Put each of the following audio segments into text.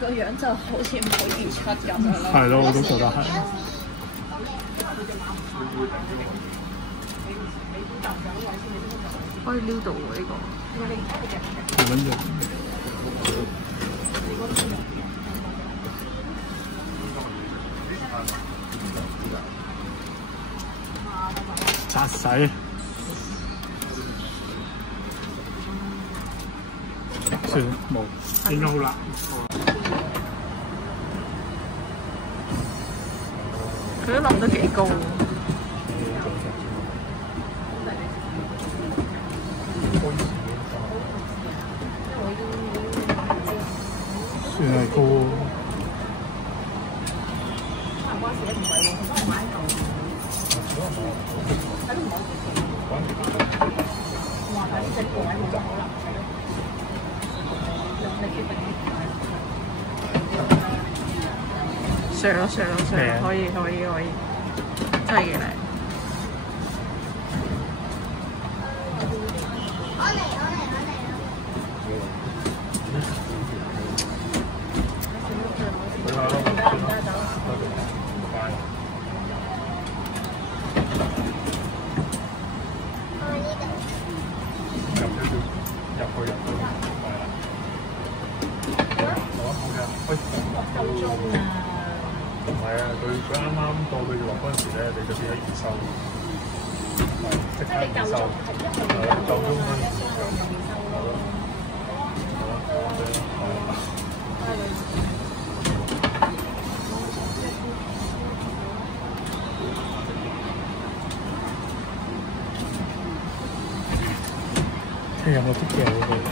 個樣就好似唔可以出咁樣咯。係咯，我都覺得係。可以撩到喎呢個。2蚊啫。扎洗。算冇，應該好難。佢都諗得幾高。算係高喎。上咯，可以，真係幾靚。唔係啊，佢啱啱到佢哋落嗰陣時咧，你就變咗驗收，即刻驗收，夠鐘嗰陣時就聽日我啲嘢會傾。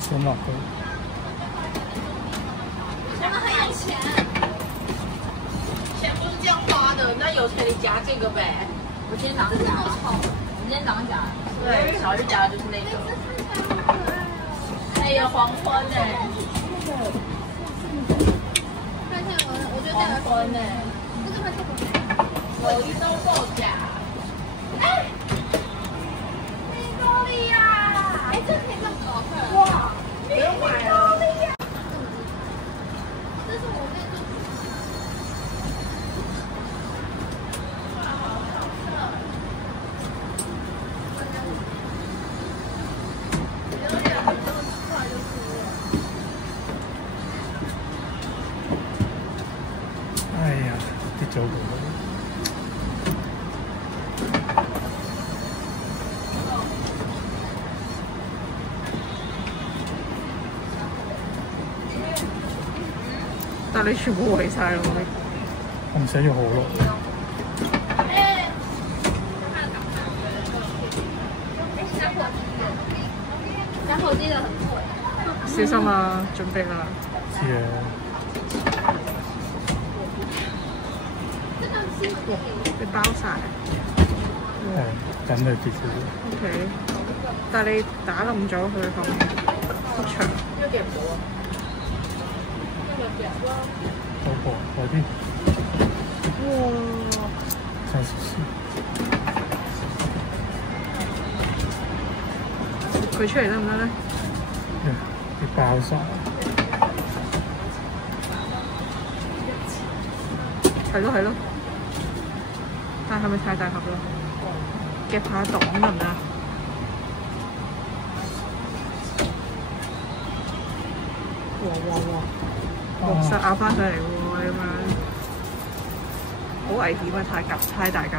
先落去。我们很有钱，钱不是这样花的。那有钱你夹这个呗。我今天早上夹了，我今天早上夹。对，小日夹的就是那个。哎呀，黄昏呢？看看我觉得黄昏呢，这个有一都够夹。哎，美高丽呀！哎，这可以这么好看。哇！不用买了。这是我那个。哎呀，跌咗佢。但你全部毀晒咯！我唔使要好耐。然后记得很贵。小心啊，準備啦！知啊。你包晒。係，等佢跌咗。OK，但係你打冧咗佢個牆。好薄，快啲！哇！差少少。佢出嚟得唔得咧？你爆晒。係咯。但係咪太大盒啦？夾下檔得唔得？哇！黃實咬翻上嚟喎，咁樣好危險啊！太大嚿啦！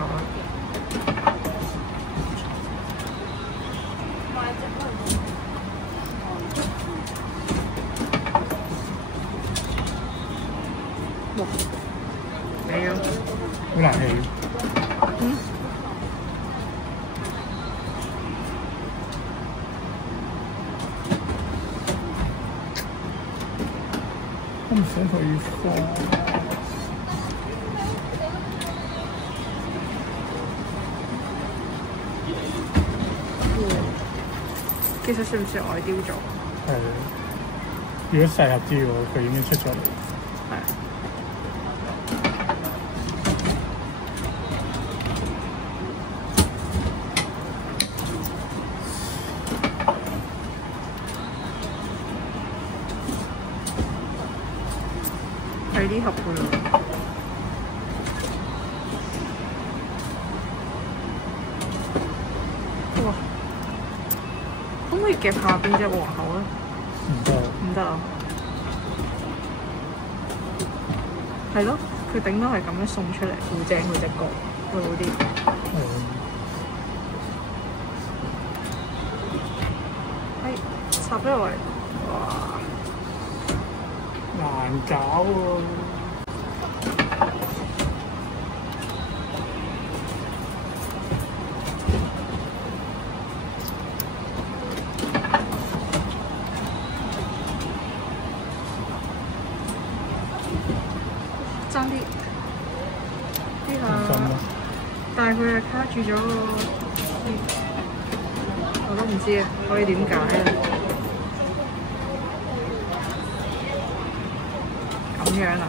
哇！嚟咗，好難起。我唔想佢放。其實算唔算外雕咗？係，如果細盒啲嘅話，佢已經出咗嚟。係。呢盒嘅喎。哇！可唔可以夾下邊隻皇后咧？唔得，唔得啊！係咯，佢頂多係咁樣送出嚟，扶正佢隻角會好啲。插咗落嚟，哇！難搞喎。爭啲呢下，但係佢係卡住咗個，我都唔知啊，可以點解啊？咁樣啊？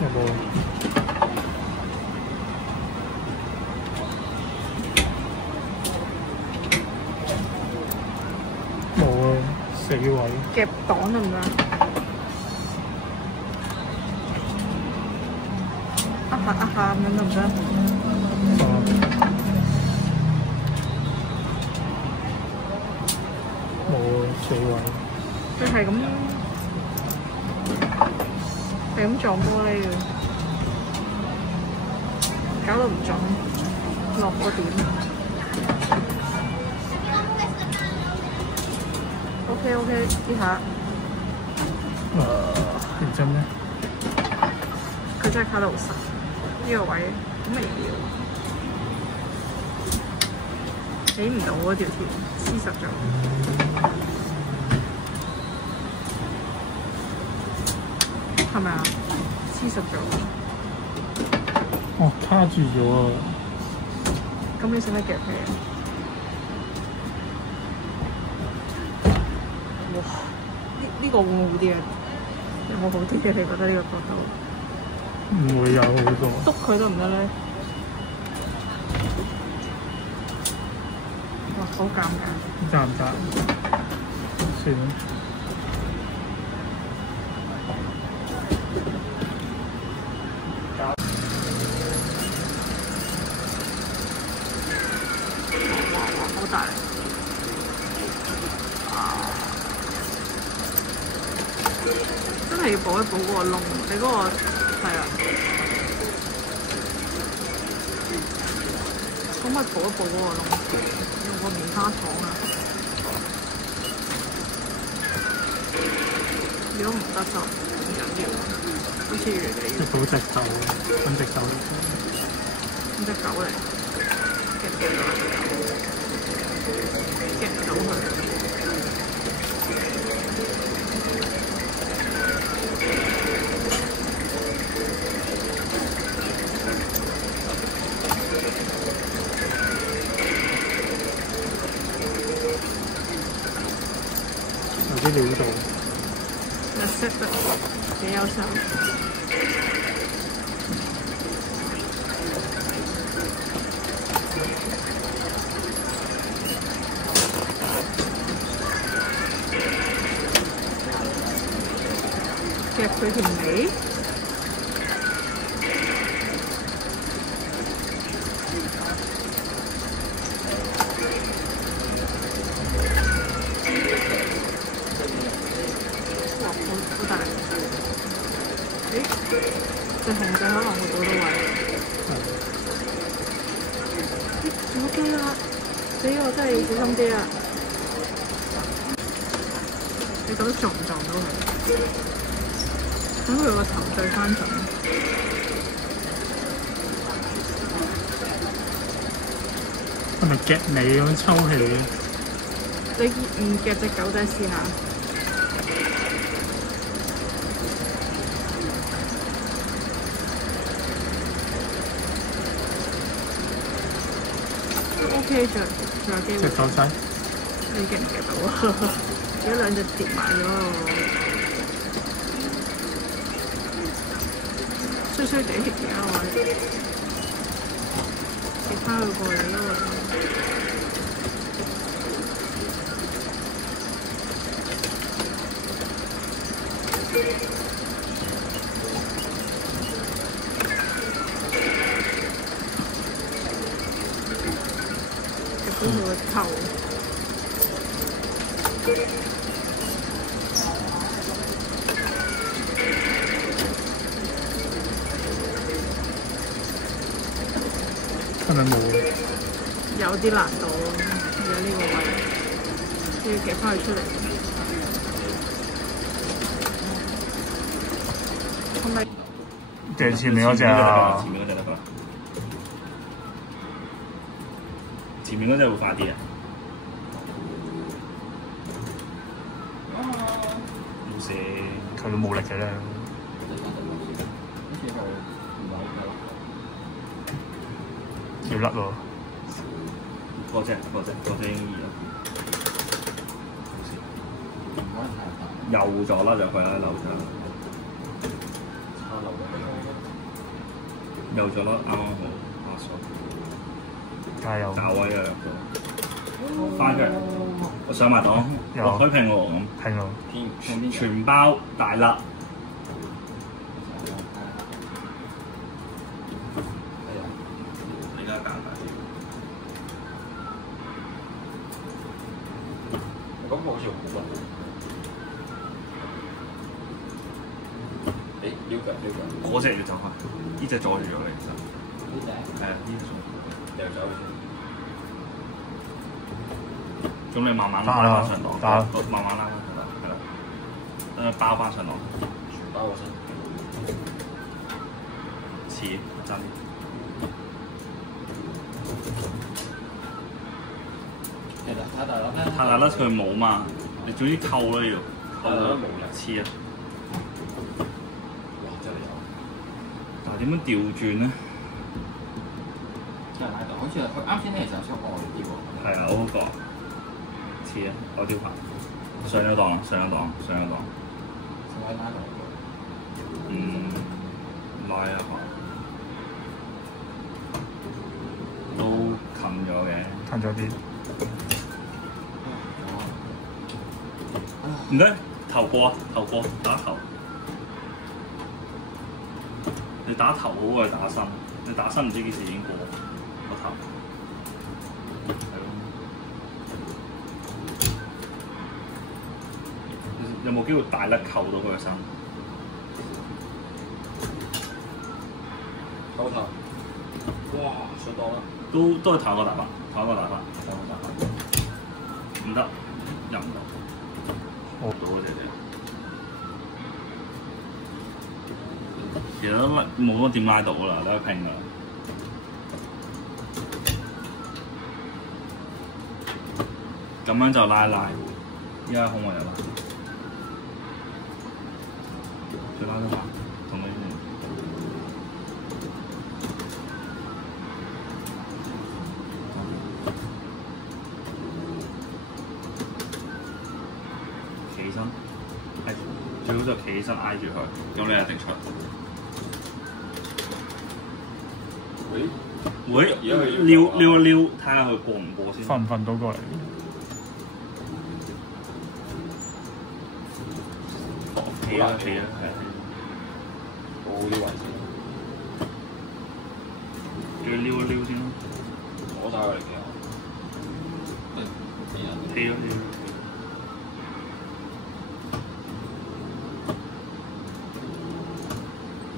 有冇？冇啊！死位。夾檔得唔得？下咁樣得唔得？冇啊！死位。佢係咁撞玻璃嘅，搞到唔準，落個點。OK， 呢下。認真咩？佢真係卡得好實，呢個位好微妙，起唔到嗰條鐵，黐實咗。係咪啊？黐實咗。哦，卡住咗啊！咁你使唔使夾佢啊？哇！呢個會唔會好啲啊？有冇好啲嘅？你覺得呢個角度？唔會有好多。篤佢得唔得咧？哇！好尷尬。得唔得？算啦。好大！真係要補一補嗰個窿，你嗰個係啊，可唔可以補一補嗰個窿？用個棉花糖啊！如果唔得就唔緊要，好似越嚟越補隻手，揾隻手嚟。揾隻狗嚟，夾唔到隻狗，夾唔到佢。有啲料到。又識得幾優秀。夾佢條尾。好大！誒，隻紅仔可能會到位。好驚啊！死我真係要小心啲啊！你覺得撞唔撞到佢？等佢個頭對翻準。係咪夾尾咁樣抽氣？你唔夾隻狗仔試下？OK，仲有機會。隻狗仔，你夾唔夾到啊？如果兩隻跌埋咗，衰衰地而家我其他佢過嚟咯。扣。係咪冇？有啲難度咯，而家呢個位要夾翻佢出嚟。係咪？前面嗰隻啊！前面嗰隻得㗎啦。前面嗰隻會快啲啊！冇事，佢都冇力嘅咧。要甩喎！嗰隻已經易啦。右咗啦，就佢啦，漏咗啦。右咗啦，啱啱好，阿叔。加油！價位又入咗，翻出嚟，我上埋檔，我開拼喎咁。拼喎！全包大粒。你而家揀大啲。我感覺好似好穩。誒，撩腳。嗰隻要走開，呢隻阻住咗你其實。呢隻？係啊，呢隻。掉走先。咁你慢慢拉翻上檔，慢慢拉翻上檔，係啦，等佢包翻上檔，全包個身。似真。其實太大粒咧。太大粒佢冇嘛，你總之扣啦要，扣咗冇啦。黐啊！哇！真係有。但係點樣調轉咧？真係拉到，好似佢啱先咧，其實有出外啲喎。係啊，我嗰個似啊，我雕牌上咗檔，上咗檔。使唔使拉落去？拉一下，都近咗嘅，近咗啲。唔得，頭過，打頭。你打頭好過打身，你打身唔知幾時已經過個頭。係咯。有冇機會大粒扣到佢個身？扣頭。哇！上檔啦。都係頭一個大法，唔得，入唔到。到嗰隻啫。其實都冇乜點拉到啦，都係拼㗎。咁樣就拉，依家空位就拉，再拉多下，同你企起身，最好就企起身挨住佢，咁你一定出。會撩一撩，睇下佢過唔過先。瞓唔瞓到過嚟？企啦，係啊。好啲位置。叫佢撩一撩先咯。攞晒佢嚟嘅。氣咯。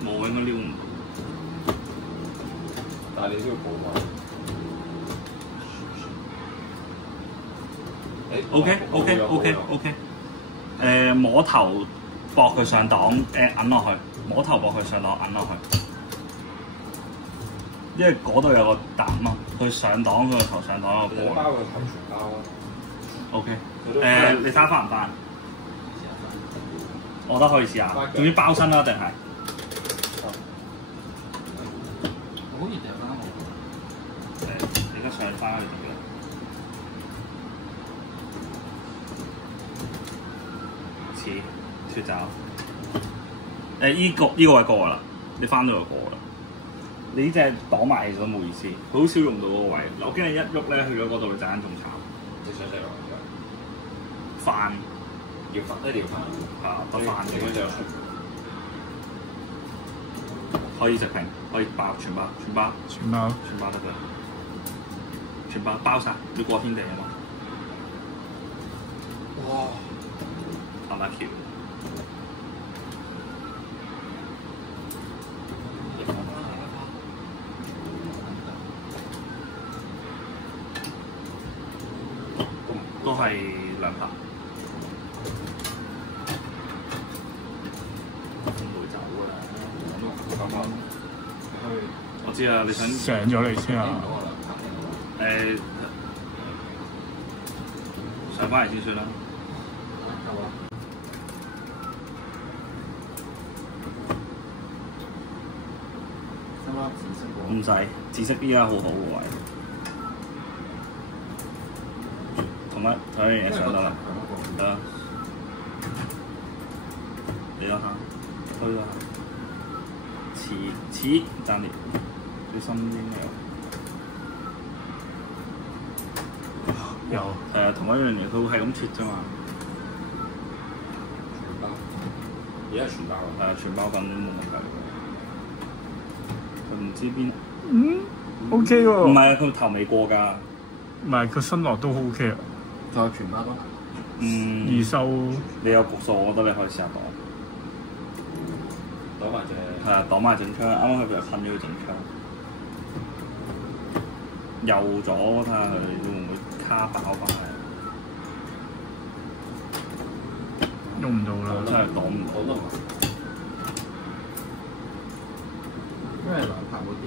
冇應該撩唔到。但係你都要補位。OK。摸頭駁佢上檔，揞落去，摸頭駁佢上檔，揞落去。因為嗰度有個膽啊，佢上檔佢個頭上檔有個波。包個頭全包啊。OK。你睇翻唔翻？我覺得可以試下，總之包身啦，定係？好似掉翻我。你而家上翻去就得啦。似脱爪。依個位過啦，你翻到就過啦。你呢隻擋埋其實都冇意思，佢好少用到嗰個位。我驚你一喐咧去咗嗰度，你陣間仲慘。你想食落去？翻要翻，一定要翻。得翻嘅。咁就可以直平，可以包全包得㗎。全包晒，要過天地啊嘛。哇！行下橋。都係2拍。會走㗎啦，我知啊，你想上咗嚟先啊！上翻嚟先算啦。唔使，紫色依家好好個位。同一樣嘢上得啦，得啦。你啦嚇，推啦，遲暫列，最深啲有。係啊，同一樣嘢，佢會係咁脱啫嘛。全包，而家係全包啊！係啊，全包粉都冇問題。佢唔知邊。OK 喎。唔係啊，佢頭未過㗎。唔係佢新落都 OK 啊。仲有全包咯。易收。你有局數，我覺得你可以試下擋。擋埋隻。係啊，擋埋整槍，啱啱佢就噴咗佢整槍。右咗睇下佢會唔會卡爆翻嚟？用唔到啦，真係擋唔到。擋得埋。因為2拍冇掂。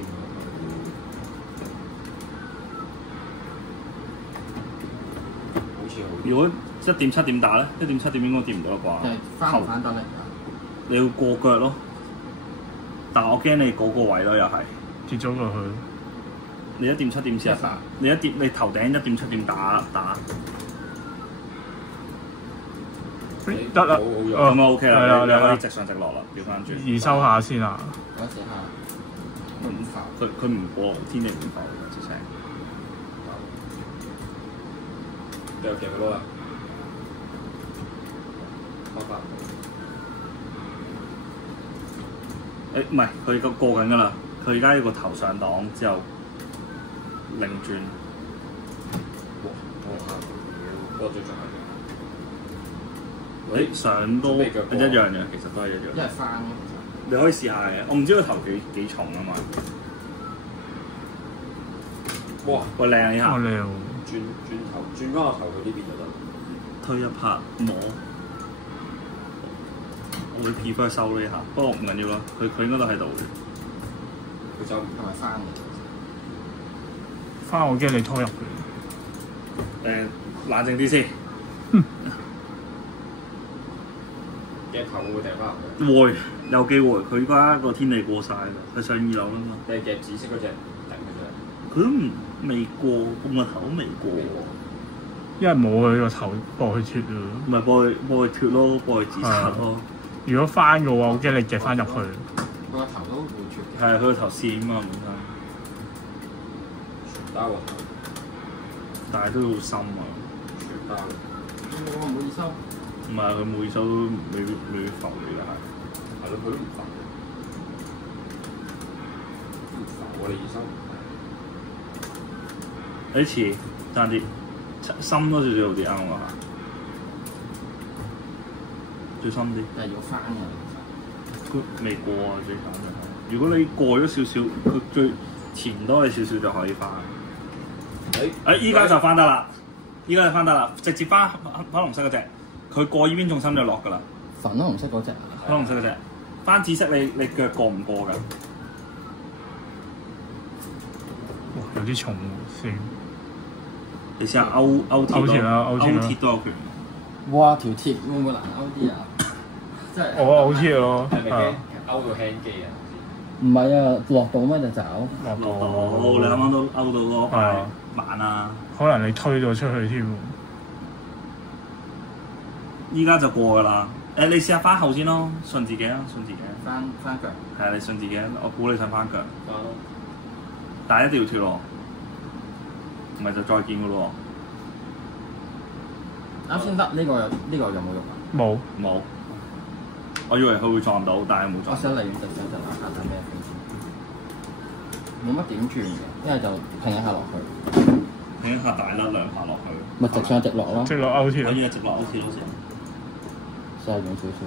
好似好。如果1.7點打咧，1.7點應該掂唔到啦啩？翻唔翻得嚟㗎？你要過腳咯，但係我驚你嗰個位咯，又係跌咗落去。你1.7點先啊！你你頭頂1.7點打。得啦，咁啊 OK 啦，你可以直上直落啦，調翻轉。易收下先啊！我試下。佢唔過天地唔浮嘅直情。掉騎佢攞啦。唔係，佢過緊㗎啦。佢而家要個頭上檔之後擰轉。我最重係。上都一樣嘅，其實都係一樣。因為翻咯，你可以試下嘅，我唔知個頭幾重啊嘛。哇！喂，靚呢下。靚喎。轉翻個頭去呢邊就得。推一拍摸。我會 prefer 收呢下，不過唔緊要啦，佢應該都喺度嘅。佢就係咪翻嘅？翻我驚你拖入去。冷靜啲先。嘅頭會掟翻入去。會有機會，佢而家個天地過晒啦，佢上2樓啦嘛。你係夾紫色嗰隻頂嘅啫。佢都未過，個頭都未過。因為冇佢個頭過去脱啊。唔係過去脱咯，過去自殺咯。如果翻嘅話，我驚你夾翻入去。佢個頭都會脱嘅。係佢個頭線啊嘛，本身。全包喎。但係都好深啊。全包。我唔好意收。唔係佢每手都未浮嚟㗎係。係咯，佢都唔浮。唔浮我哋易收。有啲似，爭啲深多少少好啲啱我嚇。最深啲。但係要翻嘅。佢未過啊，最慘就係。如果你過咗少少，佢最前多你少少就可以翻。依家就翻得啦！依家就翻得啦，直接翻粉紅色嗰隻。佢過依邊重心就落㗎啦。粉紅色嗰隻。粉紅色嗰隻。翻紫色你腳過唔過㗎？哇！有啲重喎，先。你試下勾鐵咯，勾鐵都有權。哇！條鐵會唔會難勾啲啊？即係我好似咯，係咪驚勾到輕機啊？唔係啊，落到咩就走。落到你啱啱都勾到嗰塊慢啊！可能你推咗出去添喎。依家就過㗎啦。你試下翻後先咯，順自己啊，順自己。翻腳。係啊，你順自己，我估你想翻腳。但係一定要脱咯，唔係就再見㗎咯喎。啱先得呢個有冇用啊？冇。我以為佢會撞到，但係冇撞。我想離遠就下睇咩飛先，冇乜點轉嘅，因為就停一下落去。一下大粒兩下落去。咪直上直落咯，直落勾鐵可以啊，直落勾鐵咯先。細軟少少。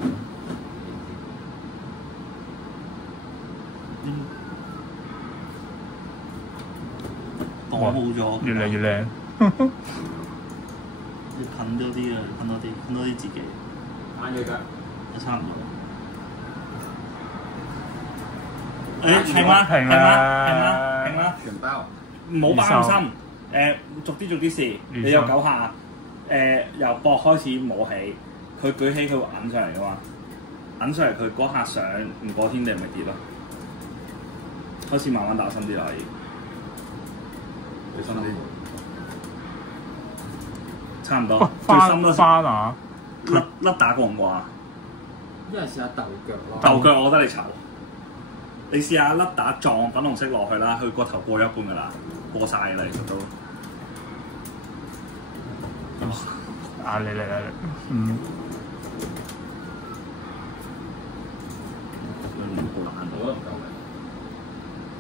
擋好咗。越嚟越靚。要近多啲啊！近多啲自己。啱嘅腳。差唔多。誒停啦！停啦！全包。唔好包咁深。逐啲試。你有9下。由膊開始摸起，佢舉起佢會揞上嚟噶嘛，揞上嚟佢嗰下上唔過天地咪跌咯。開始慢慢打深啲啦，可以。你深啲。差唔多。最深都翻啊！甩打過唔過啊？一係試下豆腳咯。豆腳我覺得你醜。你試下甩打撞粉紅色落去啦，佢個頭過咗一半㗎啦，過晒㗎啦，其實都。啊！嚟，嗯。我覺得唔夠嘅。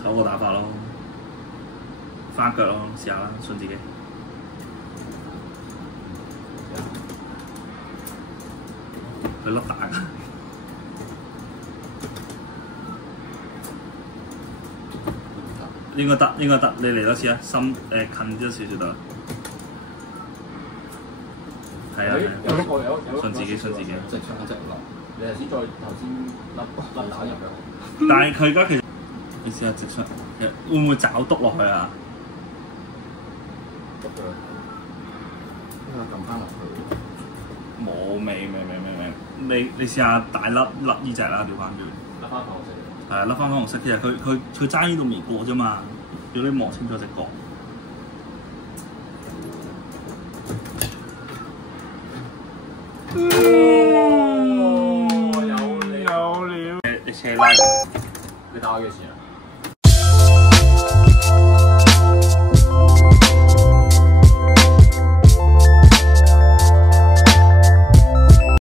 唞個打法咯，翻腳咯，試下啦，信自己。佢甩打㗎。應該得，你嚟多次啊，近啲少少得。係啊，信自己。直上直落，你頭先甩打入去。但係佢而家其實，你試下直上，會唔會爪篤落去啊？篤佢，因為撳翻落去。冇未，你試下大粒呢隻啦，調翻轉。甩翻粉紅色。係啊，甩翻粉紅色，其實佢爭呢度未過啫嘛，要你望清楚隻角。有料！你斜拉，你打我幾錢啊？